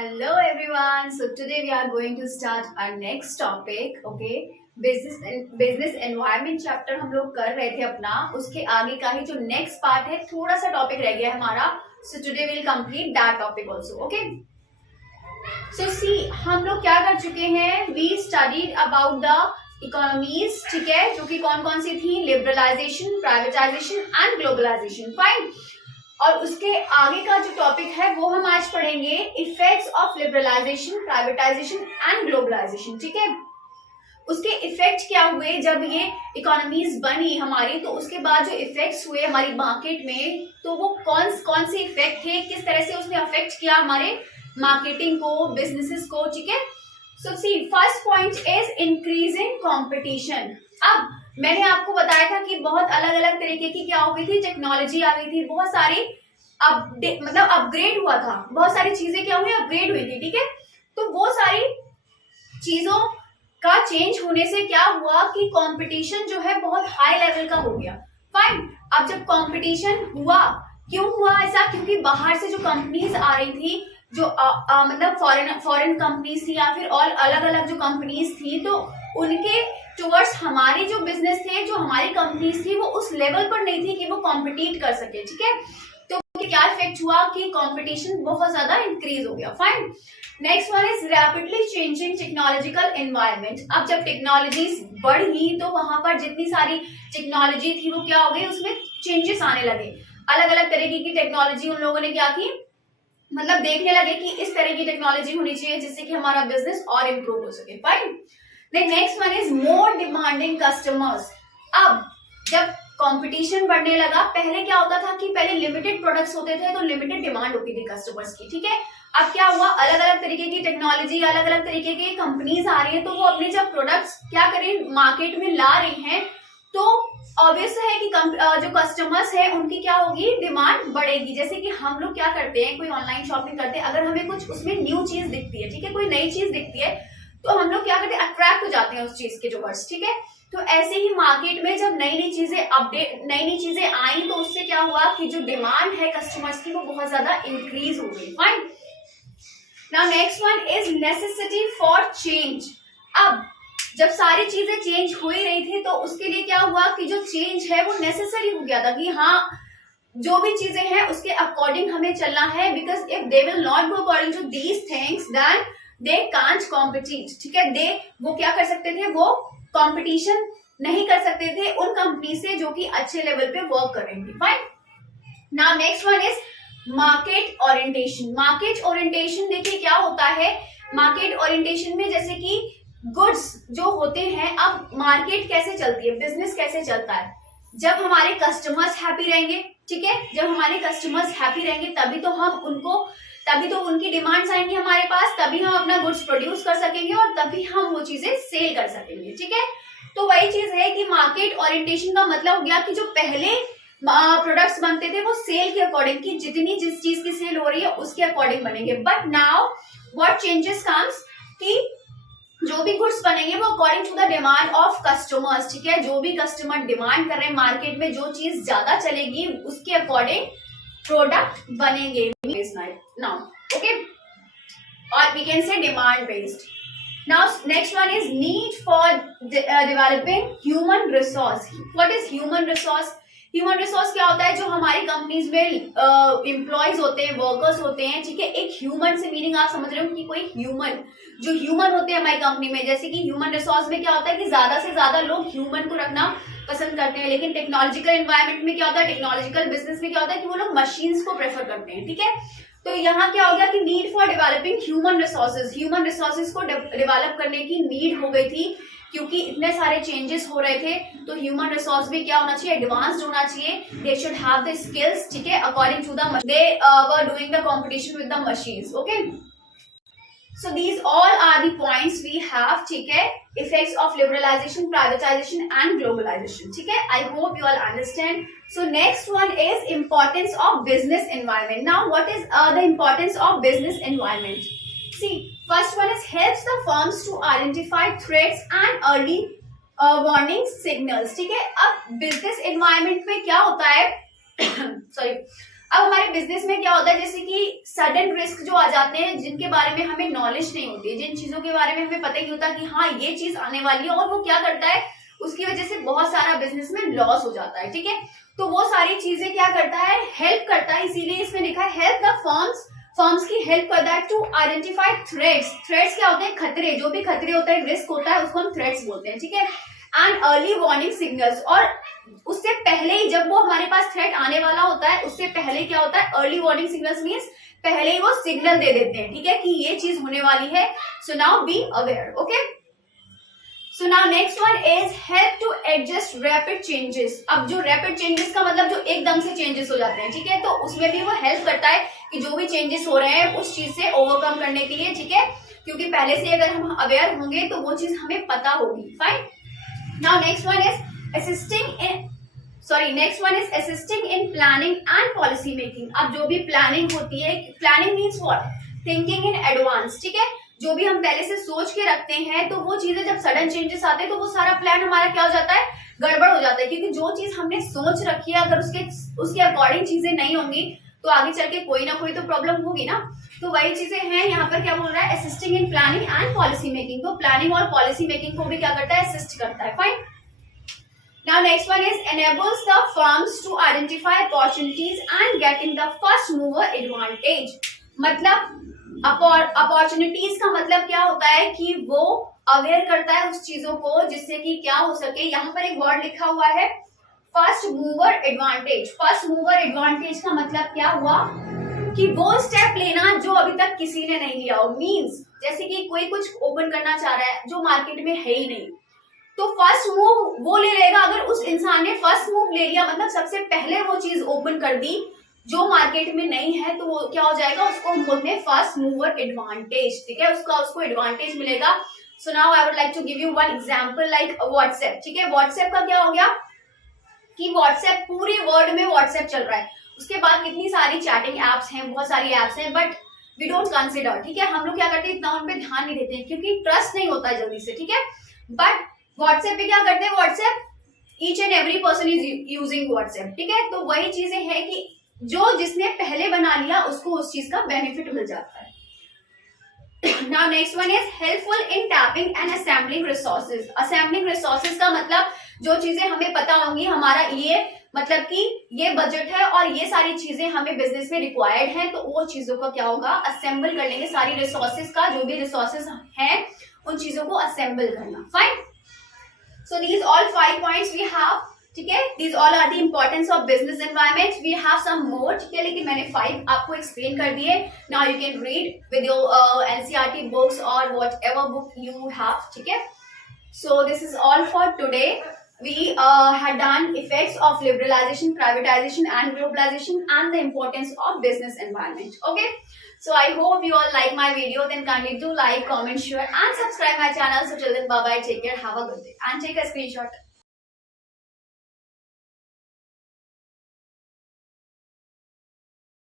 Hello everyone. So today we are going to start our next topic. Okay, business environment chapter हम लोग कर रहे थे अपना, उसके आगे का ही जो नेक्स्ट पार्ट है, थोड़ा सा टॉपिक रह गया है हमारा. So today we'll complete that topic also. Okay. So see, हम लोग क्या कर चुके हैं? We studied about the economies, ठीक है, जो कि कौन कौन सी थी? Liberalisation, privatisation and globalisation. Fine. और उसके आगे का जो टॉपिक है वो हम आज पढ़ेंगे effects of liberalisation, privatisation and globalisation. ठीक है, उसके इफेक्ट क्या हुए जब ये इकोनॉमीज बनी हमारी, तो उसके बाद जो इफेक्ट्स हुए हमारी मार्केट में, तो वो कौन कौन से इफेक्ट थे, किस तरह से उसने अफेक्ट किया हमारे मार्केटिंग को, बिजनेसेस को. ठीक है, so the first point is increasing competition. अब मैंने आपको बताया था कि बहुत अलग अलग तरीके की क्या हो गई थी, टेक्नोलॉजी आ गई थी, बहुत सारी अपग्रेड हुआ था, बहुत सारी चीजें क्या हुई, अपग्रेड हुई थी. ठीक है, तो वो सारी चीजों का चेंज होने से क्या हुआ कि कंपटीशन जो है बहुत हाई लेवल का हो गया. फाइन. अब जब कंपटीशन हुआ, क्यों हुआ ऐसा? क्योंकि बाहर से जो कंपनीज आ रही थी, जो मतलब फॉरेन कंपनीज थी या फिर और अलग अलग जो कंपनीज थी, तो उनके टुवर्ड्स हमारी जो बिजनेस थे, जो हमारी कंपनीज थी, वो उस लेवल पर नहीं थी कि वो कॉम्पिटिट कर सके. ठीक है, तो क्या इफेक्ट हुआ कि कंपटीशन बहुत ज्यादा इंक्रीज हो गया. Fine. Next one is rapidly changing technological environment. अब जब टेक्नोलॉजीज बढ़ी तो वहां पर जितनी सारी टेक्नोलॉजी थी वो क्या हो गई, उसमें चेंजेस आने लगे. अलग अलग तरीके की टेक्नोलॉजी उन लोगों ने क्या की, मतलब देखने लगे कि इस तरह की टेक्नोलॉजी होनी चाहिए जिससे कि हमारा बिजनेस और इम्प्रूव हो सके. Fine. Next one is more demanding customers. अब जब कंपटीशन बढ़ने लगा, पहले क्या होता था कि पहले लिमिटेड प्रोडक्ट्स होते थे तो लिमिटेड डिमांड होती थी कस्टमर्स की. ठीक है, अब क्या हुआ, अलग अलग तरीके की टेक्नोलॉजी, अलग अलग तरीके की कंपनीज आ रही है, तो वो अपने जब प्रोडक्ट्स क्या करें, मार्केट में ला रही हैं, तो ऑब्वियस है कि जो कस्टमर्स है उनकी क्या होगी, डिमांड बढ़ेगी. जैसे कि हम लोग क्या करते हैं, कोई ऑनलाइन शॉपिंग करते हैं, अगर हमें कुछ उसमें न्यू चीज दिखती है, ठीक है, कोई नई चीज दिखती है, तो हम लोग क्या करते हैं, अट्रैक्ट हो जाते हैं उस चीज के टुवर्ड्स. ठीक है, तो ऐसे ही मार्केट में जब नई नई चीजें आई, तो उससे क्या हुआ कि जो डिमांड है कस्टमर्स की वो बहुत ज्यादा इंक्रीज हो गई. Fine. Now next one is necessity for change. अब जब सारी चीजें चेंज हो ही रही थी, तो उसके लिए क्या हुआ कि जो चेंज है वो नेसेसरी हो गया था कि हाँ, जो भी चीजें हैं उसके अकॉर्डिंग हमें चलना है. Because if they will not go according to these things then they can't compete. ठीक है, वो क्या कर सकते थे, वो कॉम्पिटिशन नहीं कर सकते थे उन कंपनी से जो कि अच्छे लेवल पे वर्क कर रही थी. Fine. Now next one is market orientation. Market orientation देखिए क्या होता है. मार्केट ओरिएंटेशन में जैसे कि गुड्स जो होते हैं, अब मार्केट कैसे चलती है, बिजनेस कैसे चलता है, जब हमारे कस्टमर्स हैप्पी रहेंगे. ठीक है, जब हमारे कस्टमर्स हैप्पी रहेंगे तभी तो उनकी डिमांड्स आएंगी हमारे पास, तभी हम अपना गुड्स प्रोड्यूस कर सकेंगे और तभी हम वो चीजें सेल कर सकेंगे. ठीक है, तो वही चीज है कि मार्केट ओरिएंटेशन का मतलब हो गया कि जो पहले प्रोडक्ट्स बनते थे वो सेल के अकॉर्डिंग, की जिस चीज की सेल हो रही है उसके अकॉर्डिंग बनेंगे. But now what changes comes कि जो भी गुड्स बनेंगे वो according to the demand of customers. ठीक है, जो भी कस्टमर डिमांड कर रहे हैं मार्केट में, जो चीज ज्यादा चलेगी उसके अकॉर्डिंग प्रोडक्ट बनेंगे. नाउ ओके, और we can say demand based. Now next one is need for developing human resource. What is human resource? Human resource क्या होता है, जो हमारी कंपनीज में एम्प्लॉयज होते हैं, वर्कर्स होते हैं. ठीक है, एक ह्यूमन से मीनिंग आप समझ रहे हो कि कोई ह्यूमन होते हैं हमारी कंपनी में. जैसे कि ह्यूमन रिसोर्स में क्या होता है कि ज्यादा से ज्यादा लोग ह्यूमन को रखना पसंद करते हैं, लेकिन टेक्नोलॉजिकल एनवायरनमेंट में क्या होता है, टेक्नोलॉजिकल बिजनेस में क्या होता है कि वो लोग मशीन्स को प्रेफर करते हैं. ठीक है, तो यहाँ क्या हो गया कि need for developing human resources को डेवलप करने की नीड हो गई थी, क्योंकि इतने सारे चेंजेस हो रहे थे. तो ह्यूमन रिसोर्स भी क्या होना चाहिए, एडवांस्ड होना चाहिए. They should have the skills. ठीक है, according to the they were doing the competition with the machines. Okay, so these all are the points we have. ठीक है, effects of liberalization, privatization and globalization. ठीक है, I hope you all understand. So next one is importance of business environment. Now what is the importance of business environment? See, first one is helps the firms to identify threats and early warning signals. ठीक है, अब business environment में क्या होता है sorry, अब हमारे business में क्या होता है, जैसे कि सडन रिस्क जो आ जाते हैं जिनके बारे में हमें नॉलेज नहीं होती है, जिन चीजों के बारे में हमें पता नहीं होता कि हाँ ये चीज आने वाली है, और वो क्या करता है, उसकी वजह से बहुत सारा बिजनेस में लॉस हो जाता है, ठीक है। तो वो सारी चीजें क्या करता है, हेल्प करता है, इसीलिए इसमें लिखा है हेल्प द फर्म्स की हेल्प करता है टू आइडेंटिफाई थ्रेट्स। थ्रेट्स क्या होते हैं, खतरे, जो भी खतरे होता है, रिस्क होता है, उसको हम थ्रेट्स बोलते हैं, ठीक है। एंड अर्ली वार्निंग सिग्नल्स, और उससे पहले ही जब वो हमारे पास थ्रेट आने वाला होता है उससे पहले क्या होता है, अर्ली वार्निंग सिग्नल्स मींस पहले ही वो सिग्नल दे देते हैं, ठीक है, कि ये चीज होने वाली है। So now be aware, okay. So now next one is help to adjust rapid changes. अब जो रैपिड चेंजेस का मतलब जो एकदम से चेंजेस हो जाते हैं, ठीक है, तो उसमें भी वो हेल्प करता है कि जो भी चेंजेस हो रहे हैं उस चीज से ओवरकम करने के लिए, ठीक है, क्योंकि पहले से अगर हम अवेयर होंगे तो वो चीज हमें पता होगी। Fine. Now next one is assisting in planning and policy making। अब जो भी प्लानिंग होती है, planning means what, thinking in advance, ठीक है, जो भी हम पहले से सोच के रखते हैं, तो वो चीजें जब सडन चेंजेस आते हैं तो वो सारा प्लान हमारा क्या हो जाता है, गड़बड़ हो जाता है, क्योंकि जो चीज हमने सोच रखी है अगर उसके अकॉर्डिंग चीजें नहीं होंगी तो आगे चल के कोई ना कोई तो प्रॉब्लम होगी ना। तो वही चीजें हैं यहाँ पर, क्या बोल रहा है, assisting in planning and policy making. तो प्लानिंग और पॉलिसी मेकिंग को भी क्या करता है, असिस्ट करता है। Fine. Now next one is enables the firms to identify opportunities and getting the first mover advantage। मतलब अपॉर्चुनिटीज का मतलब क्या होता है कि वो अवेयर करता है उस चीजों को जिससे कि क्या हो सके। यहाँ पर एक वर्ड लिखा हुआ है first mover advantage. First mover advantage का मतलब क्या हुआ कि वो स्टेप लेना जो अभी तक किसी ने नहीं लिया हो। मींस जैसे कि कोई कुछ ओपन करना चाह रहा है जो मार्केट में है ही नहीं, तो फर्स्ट मूव वो ले लेगा। अगर उस इंसान ने फर्स्ट मूव ले लिया, मतलब सबसे पहले वो चीज ओपन कर दी जो मार्केट में नहीं है, तो वो क्या हो जाएगा, उसको हम बोलते हैं फर्स्ट मूवर एडवांटेज, ठीक है, उसको एडवांटेज मिलेगा। So now I would like to give you one example like WhatsApp, ठीक है। व्हाट्सएप का क्या हो गया कि व्हाट्सएप पूरे वर्ल्ड में व्हाट्सएप चल रहा है, उसके बाद कितनी सारी चैटिंग एप्स हैं, बहुत सारी एप्स हैं, बट वी डोंट कंसिडर, ठीक है, हम लोग क्या करते हैं, इतना उन पे ध्यान नहीं देते हैं क्योंकि ट्रस्ट नहीं होता है जल्दी से, ठीक है। बट व्हाट्सएप पे क्या करते हैं, WhatsApp each and every person is using WhatsApp, ठीक है। तो वही चीजें हैं कि जो जिसने पहले बना लिया उसको उस चीज का बेनिफिट मिल जाता है। Now next one is helpful in tapping and assembling resources। Assembling resources का मतलब जो चीजें हमें पता होंगी, हमारा ये मतलब कि ये बजट है और ये सारी चीजें हमें बिजनेस में रिक्वायर्ड हैं, तो वो चीजों का क्या होगा, असेंबल कर लेंगे। सारी रिसोर्सेज का जो भी रिसोर्सेज हैं उन चीजों को असेंबल करना। Fine. So these all 5 points we have, ठीक है। These all are the importance of business environment। We have some more, ठीक है, लेकिन मैंने 5 आपको explain कर दिए। Now you can read with your NCERT books or whatever book you have, ठीक है। So this is all for today। We had done effects of liberalization, privatization and globalization and the importance of business environment, okay। So I hope you all like my video, then kindly do like, comment, share and subscribe my channel. So till then, bye bye, take care, have a good day and take a screenshot.